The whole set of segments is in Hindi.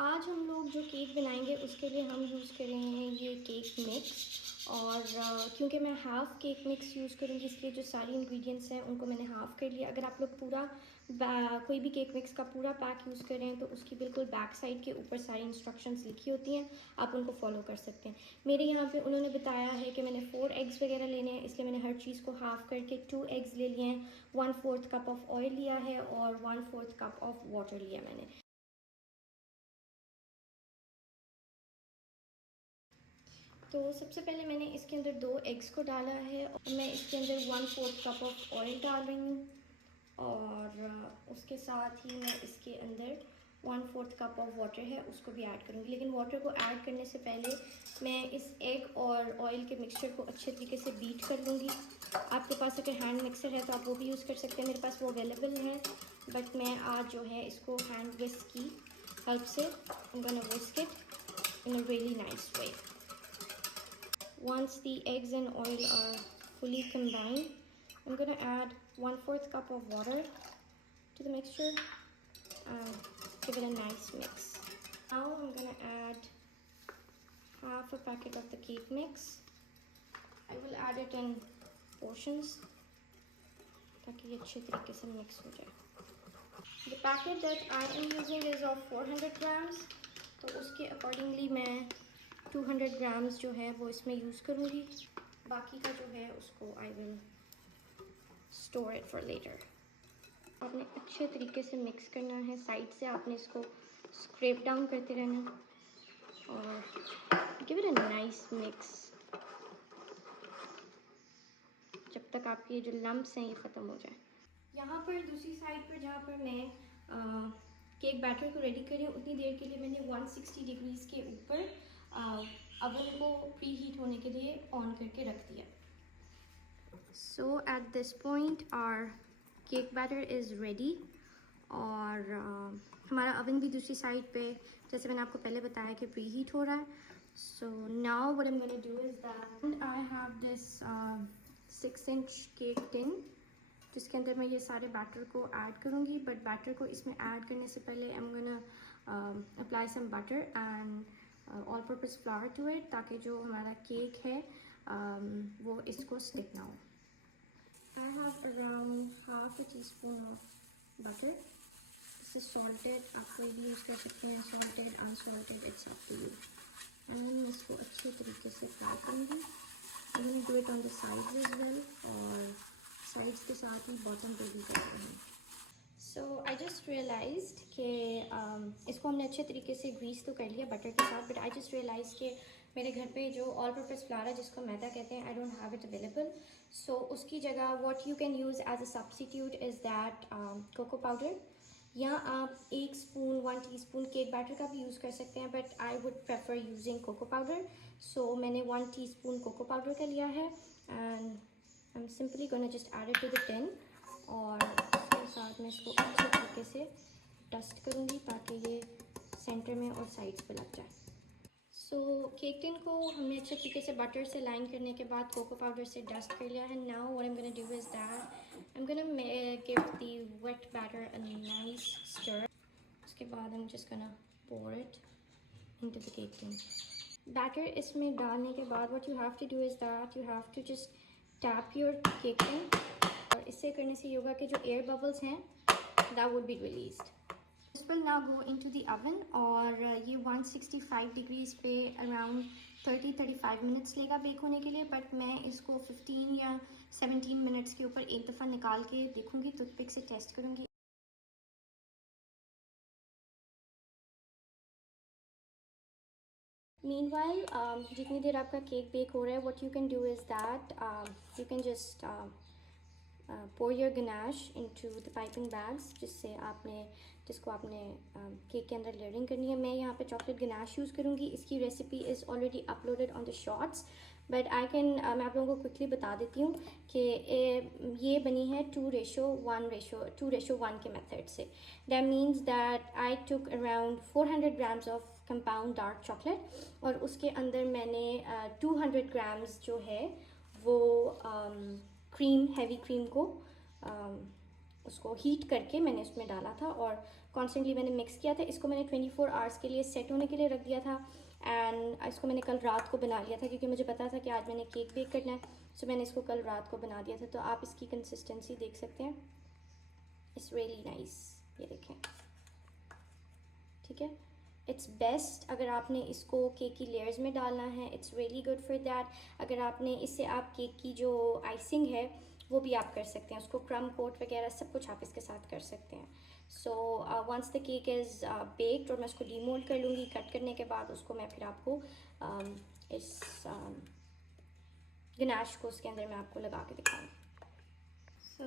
आज हम लोग जो केक बनाएंगे उसके लिए हम यूज़ कर रहे हैं ये केक मिक्स। और क्योंकि मैं हाफ़ केक मिक्स यूज़ करूँगी इसलिए जो सारी इंग्रेडिएंट्स हैं उनको मैंने हाफ़ कर लिया। अगर आप लोग पूरा कोई भी केक मिक्स का पूरा पैक यूज़ कर रहे हैं तो उसकी बिल्कुल बैक साइड के ऊपर सारी इंस्ट्रक्शंस लिखी होती हैं, आप उनको फॉलो कर सकते हैं। मेरे यहाँ पे उन्होंने बताया है कि मैंने 4 एग्स वगैरह लेने हैं, इसलिए मैंने हर चीज़ को हाफ़ करके 2 एग्स ले लिए हैं, 1/4 कप ऑफ़ ऑयल लिया है और 1/4 कप ऑफ़ वाटर लिया मैंने। तो सबसे पहले मैंने इसके अंदर 2 एग्स को डाला है और मैं इसके अंदर 1/4 कप ऑफ ऑयल डाल रही हूँ और उसके साथ ही मैं इसके अंदर 1/4 कप ऑफ वाटर है उसको भी ऐड करूँगी। लेकिन वाटर को ऐड करने से पहले मैं इस एग और ऑयल के मिक्सचर को अच्छे तरीके से बीट कर लूँगी। आपके पास अगर हैंड मिक्सर है तो आप वो भी यूज़ कर सकते हैं, मेरे पास वो अवेलेबल है, बट मैं आज जो है इसको हैंड विस्क की हेल्प से I'm gonna whisk it in a really nice way. Once the eggs and oil are fully combined, I'm going to add 1/4 cup of water to the mixture and give it a nice mix. Now I'm going to add half a packet of the cake mix. I will add it in portions ताकि ये अच्छे तरीके से मिक्स हो जाए. The packet that I am using is of 400 grams, तो उसके अकॉर्डिंगली मैं 200 ग्राम्स जो है वो इसमें यूज़ करूँगी. बाकी का जो है उसको I will store it for later. आपने अच्छे तरीके से मिक्स करना है, साइड से आपने इसको स्क्रैप डाउन करते रहना और give it a nice mix जब तक आपके जो लम्प्स हैं ये ख़त्म हो जाए. यहाँ पर दूसरी साइड पर जहाँ पर मैं केक बैटर को रेडी कर रही हूँ उतनी देर के लिए मैंने 160 डिग्रीज़ के ऊपर अवन को प्री हीट होने के लिए ऑन करके रख दिया. So at this point our cake batter is ready और हमारा अवन भी दूसरी साइड पे जैसे मैंने आपको पहले बताया कि प्री हीट हो रहा है. So now what I'm going to do is that I have this 6-inch cake tin जिसके अंदर मैं ये सारे बैटर को ऐड करूँगी. बट बैटर को इसमें ऐड करने से पहले I am gonna apply some butter and all purpose flour to it ताकि जो हमारा केक है वो इसको स्टिक ना हो. I have around half a teaspoon of butter. This is salted. आप कोई भी यूज़ कर सकते हैं, salted, unsalted, it's up to you. मैं इसको अच्छे तरीके से फ्राई करूँगी. I'm going to do it on the sides as well और साइड्स के साथ ही बॉटम पे भी कर रही हूँ. सो आई जस्ट रियलाइज्ड कि इसको हमने अच्छे तरीके से ग्रीस तो कर लिया बटर के साथ, बट आई जस्ट रियलाइज कि मेरे घर पे जो ऑल पर्पस फ्लावर है जिसको मैदा कहते हैं, I don't have it available. So उसकी जगह what you can use as a substitute is that cocoa powder, या आप 1 टीस्पून केक बैटर का भी यूज़ कर सकते हैं, but I would prefer using cocoa powder. So मैंने 1 टीस्पून कोको पाउडर का लिया है and I am simply gonna just add it to the tin और उसके साथ मैं इसको अच्छे तरीके से डस्ट करूँगी ताकि ये सेंटर में और साइड्स पे लग जाए. सो केक टिन को हमने अच्छे तरीके से बटर से लाइन करने के बाद कोको पाउडर से डस्ट कर लिया है. Now what I am gonna do is that I am gonna give the wet batter a nice stir. उसके बाद I am just gonna pour it into the cake tin. Batter इसमें डालने के बाद what you have to do is that you have to just tap your cake tin और इससे करने से योगा के जो एयर बबल्स हैं that would be released. This will now go into the oven और ये 165 डिग्रीज पे अराउंड 30-35 मिनट्स लेगा बेक होने के लिए. बट मैं इसको 15 या 17 मिनट्स के ऊपर एक दफ़ा निकाल के देखूँगी, टूथपिक से टेस्ट करूँगी. मीनवाइल जितनी देर आपका केक बेक हो रहा है what you can do is that you can just pour your ganache into the piping bags जिसको आपने केक के अंदर लेयरिंग करनी है. मैं यहाँ पे चॉकलेट गनाश यूज़ करूँगी. इसकी recipe is already uploaded on the shorts, but मैं आप लोगों को क्विकली बता देती हूँ कि ये बनी है 2:1 के मेथड से. That means that I took around 400 grams of compound dark chocolate और उसके अंदर मैंने 200 ग्राम्स जो है वो क्रीम, हैवी क्रीम को उसको हीट करके मैंने उसमें डाला था और कॉन्स्टेंटली मैंने मिक्स किया था। इसको मैंने 24 आवर्स के लिए सेट होने के लिए रख दिया था एंड इसको मैंने कल रात को बना लिया था क्योंकि मुझे पता था कि आज मैंने केक बेक करना है, सो मैंने इसको कल रात को बना दिया था। तो आप इसकी कंसिस्टेंसी देख सकते हैं, इट्स रियली नाइस। ये देखें, ठीक है। इट्स बेस्ट अगर आपने इसको केक की लेयर्स में डालना है, it's really good for that. अगर आपने इससे आप केक की जो आइसिंग है वो भी आप कर सकते हैं, उसको क्रम कोट वगैरह सब कुछ आप इसके साथ कर सकते हैं। So once the cake is baked और मैं उसको डीमोल्ड कर लूँगी, कट करने के बाद उसको मैं फिर आपको इस गनाश को उसके अंदर मैं आपको लगा के दिखाऊँगी। So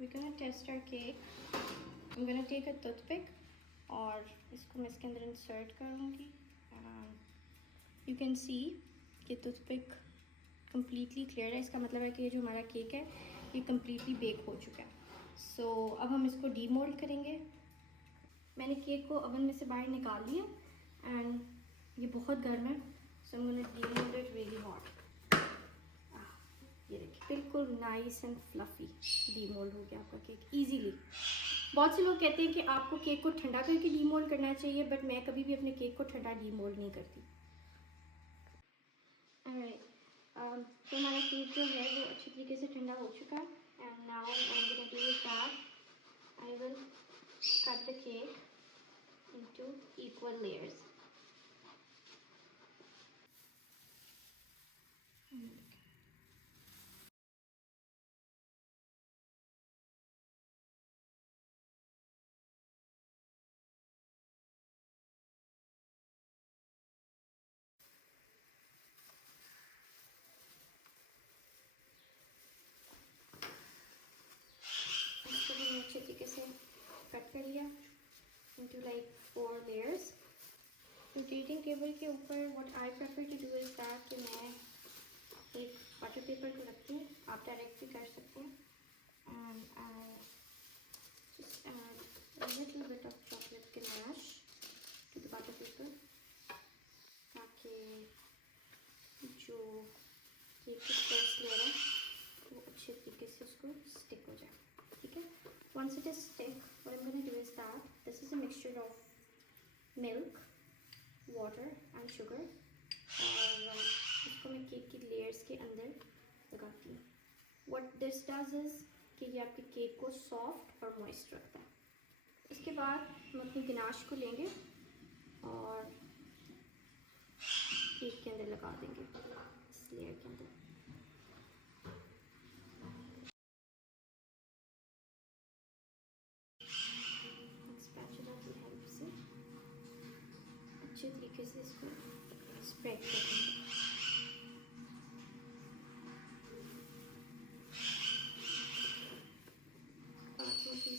we gonna test our cake. I am gonna take a toothpick और इसको मैं इसके अंदर इंसर्ट करूँगी। यू कैन सी कि टूथपिक कम्प्लीटली क्लियर है, इसका मतलब है कि ये जो हमारा केक है ये कम्प्लीटली बेक हो चुका है। सो अब हम इसको डीमोल्ड करेंगे। मैंने केक को ओवन में से बाहर निकाल लिया एंड ये बहुत गर्म है, so I am gonna demould it really hot. ये देखिए बिल्कुल नाइस एंड फ्लफी डीमोल्ड हो गया आपका केक इजीली। बहुत से लोग कहते हैं कि आपको केक को ठंडा करके डीमोल्ड करना चाहिए, बट मैं कभी भी अपने केक को ठंडा डीमोल्ड नहीं करती। तो हमारा केक जो है वो अच्छी तरीके से ठंडा हो चुका है and now I am gonna do is that I will cut the cake into equal layers. इसको मैंने अच्छे तरीके से कट कर लिया into like 4 layers। Rotating table के ऊपर what I prefer to do is that कि मैं एक बटर पेपर को रखती हूँ, आप डायरेक्ट भी कर सकते हैं and I just add a little bit of chocolate ganache to the butter paper ताकि जो केक की फर्स्ट लेयर है वो अच्छे तरीके से उसको स्टिक हो जाए, ठीक है। Once it is stick, what I'm going to do is that this is a mixture of milk, water and sugar और इसको मैं केक की लेयर्स के अंदर लगाती हूँ। What this does is कि ये आपके केक को सॉफ्ट और मॉइस्ट रखता है। इसके बाद हम अपनी गनाश को लेंगे और केक के अंदर लगा देंगे, इस लेयर के अंदर। स्पैचुला की हेल्प से अच्छे तरीके से इसको स्प्रेड कर देंगे।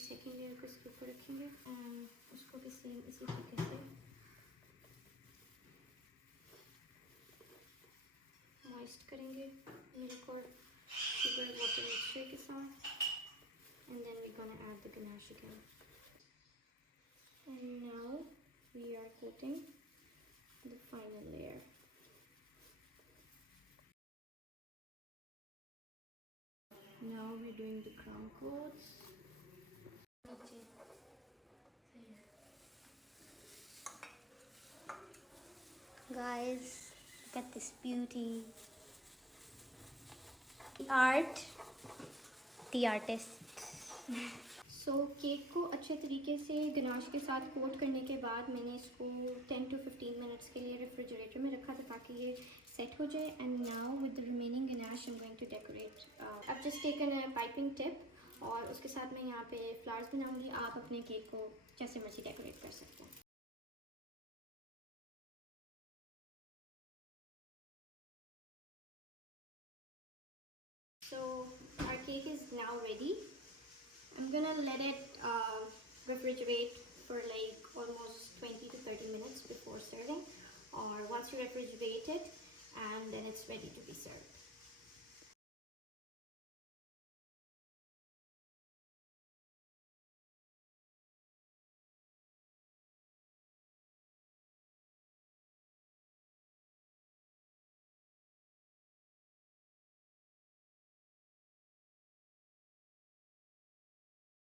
सेकेंड लेयर को इसके ऊपर रखेंगे एंड उसको भी सेम इसी तरीके से मॉइस्ट करेंगे मिल्क और शुगर वाटर मिक्सचर के साथ and then we gonna add the ganache again and now we are coating the final layer. Now we're doing the crown coats. Guys, look at this beauty. The art, the artist. So cake को अच्छे तरीके से गनाश के साथ कोट करने के बाद मैंने इसको 10 to 15 मिनट्स के लिए रेफ्रिजरेटर में रखा था ताकि ये सेट हो जाए and now with the remaining ganache I am going to decorate. अब just taken a piping tip और उसके साथ मैं यहाँ पे फ्लावर्स बनाऊँगी। आप अपने केक को जैसे मर्जी डेकोरेट कर सकते हैं। So our cake is now ready. I'm gonna let it refrigerate for like almost 20 to 30 minutes before serving, or once you refrigerate it and then it's ready to be served.